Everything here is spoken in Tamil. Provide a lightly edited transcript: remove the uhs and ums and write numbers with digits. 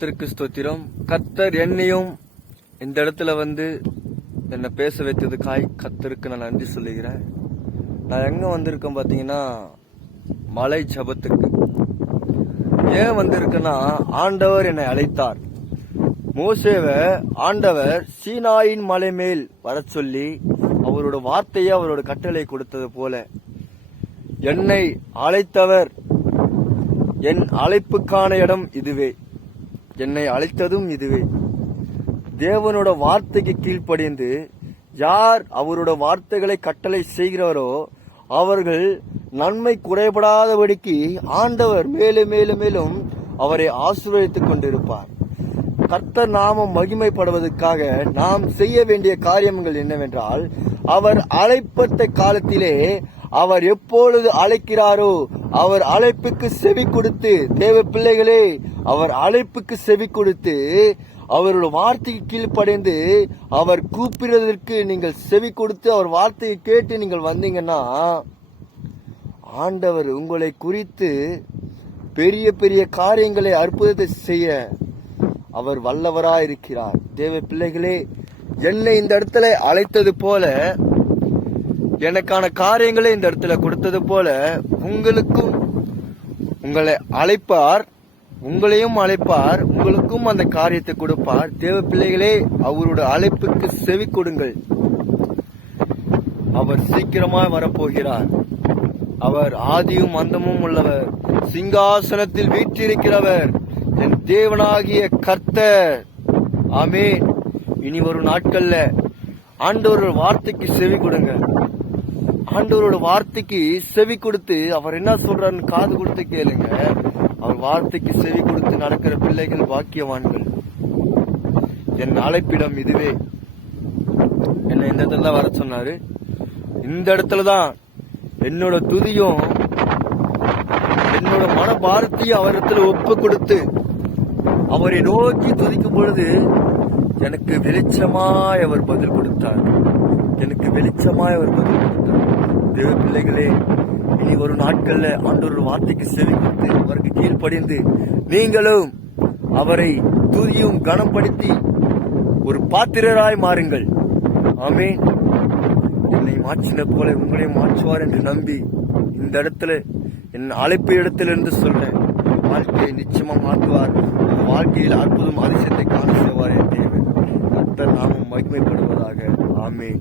கர்த்தருக்கு ஸ்தோத்திரம். கர்த்தர் என்னையும் இந்த இடத்துல என்னை பேச வைத்ததுக்காய் கர்த்தருக்கு நான் நன்றி சொல்லுகிறேன். நான் எங்க வந்திருக்கேன் பாத்தீங்கன்னா, மலை ஜபத்துக்கு. ஏன் வந்திருக்கேன்னா, ஆண்டவர் என்னை அழைத்தார். மோசேவை ஆண்டவர் சீனாயின் மலை மேல் வர சொல்லி அவரோட வார்த்தையை, அவரோட கட்டளை கொடுத்தது போல என்னை அழைத்தவர். என் அழைப்புக்கான இடம் இதுவே, என்னை அழைத்ததும் இதுவே. தேவனோட வார்த்தைக்கு கீழ்ப்படிந்து யார் அவரோட வார்த்தைகளை கட்டளை செய்கிறாரோ அவர்கள் நன்மை குறைபடாதபடிக்கு ஆண்டவர் மேலும் மேலும் மேலும் அவரை ஆசீர்வதித்துக் கொண்டிருப்பார். கர்த்தர் நாமம் மகிமைப்படுவதற்காக நாம் செய்ய வேண்டிய காரியங்கள் என்னவென்றால், அவர் அழைப்பட்ட காலத்திலே அவர் எப்பொழுது அழைக்கிறாரோ அவர் அழைப்புக்கு செவி கொடுத்து, தேவ பிள்ளைகளே, அவர் அழைப்புக்கு செவி கொடுத்து அவரோட வார்த்தைக்கு கீழ்ப்படைந்து அவர் கூப்பிடுவதற்கு நீங்கள் செவி கொடுத்து அவர் வார்த்தையை கேட்டு நீங்கள் வந்தீங்கன்னா, ஆண்டவர் உங்களை குறித்து பெரிய பெரிய காரியங்களை, அற்புதத்தை செய்ய அவர் வல்லவராயிருக்கிறார். தேவ பிள்ளைகளே, என்னை இந்த இடத்துல அழைத்தது போல, எனக்கான காரியங்களை இந்த இடத்துல கொடுத்தது போல உங்களுக்கும் உங்களை அழைப்பார், உங்களையும் அழைப்பார், உங்களுக்கும் அந்த காரியத்தை கொடுப்பார். தேவ பிள்ளைகளே, அவரோட அழைப்புக்கு செவி கொடுங்கள். அவர் சீக்கிரமாய் வரப்போகிறார். அவர் ஆதியும் அந்தமும் உள்ளவர், சிங்காசனத்தில் வீற்றிருக்கிறவர், என் தேவனாகிய கர்த்தர். ஆமென். இனி வரும் நாட்கள்ல ஆண்டவரோட வார்த்தைக்கு செவி கொடுங்க. ஆண்டவரோட வார்த்தைக்கு செவி கொடுத்து அவர் என்ன சொல்றாருன்னு காது கொடுத்து கேளுங்க. அவர் வார்த்தைக்கு செவி கொடுத்து நடக்கிற பிள்ளைகள் பாக்கியவான்கள். என் அழைப்பிடம் இதுவே. என்ன இந்த இடத்துல வர சொன்னாரு. இந்த இடத்துலதான் என்னோட துதியும் என்னோட மன பாரத்தையும் அவரிடத்துல ஒப்பு கொடுத்து அவரை நோக்கி துதிக்கும் பொழுது எனக்கு வெளிச்சமாய் அவர் பதில் கொடுத்தார். எனக்கு வெளிச்சமாய் அவர் பதில் கொடுத்தார். தேவ பிள்ளைகளே, இனி ஒரு நாட்கள்ல ஆண்டவர் வார்த்தைக்கு செவி கொடுத்து அவருக்கு கீழ்ப்படிந்து நீங்களும் அவரை துதியும் கனப்படுத்தி ஒரு பாத்திரராய் மாறுங்கள். ஆமென். என்னை மாற்றின போல உங்களையும் மாற்றுவார் என்று நம்பி இந்த இடத்துல என் அழைப்பு இடத்திலிருந்து சொல்றேன். வாழ்க்கையை நிச்சயமா மாற்றுவார். வாழ்க்கையில் அற்புதம் அதிசயத்தை காண செய்வார் என் தேவன். கர்த்தர் நாமம் மகிமைப்படுவதாக. ஆமென்.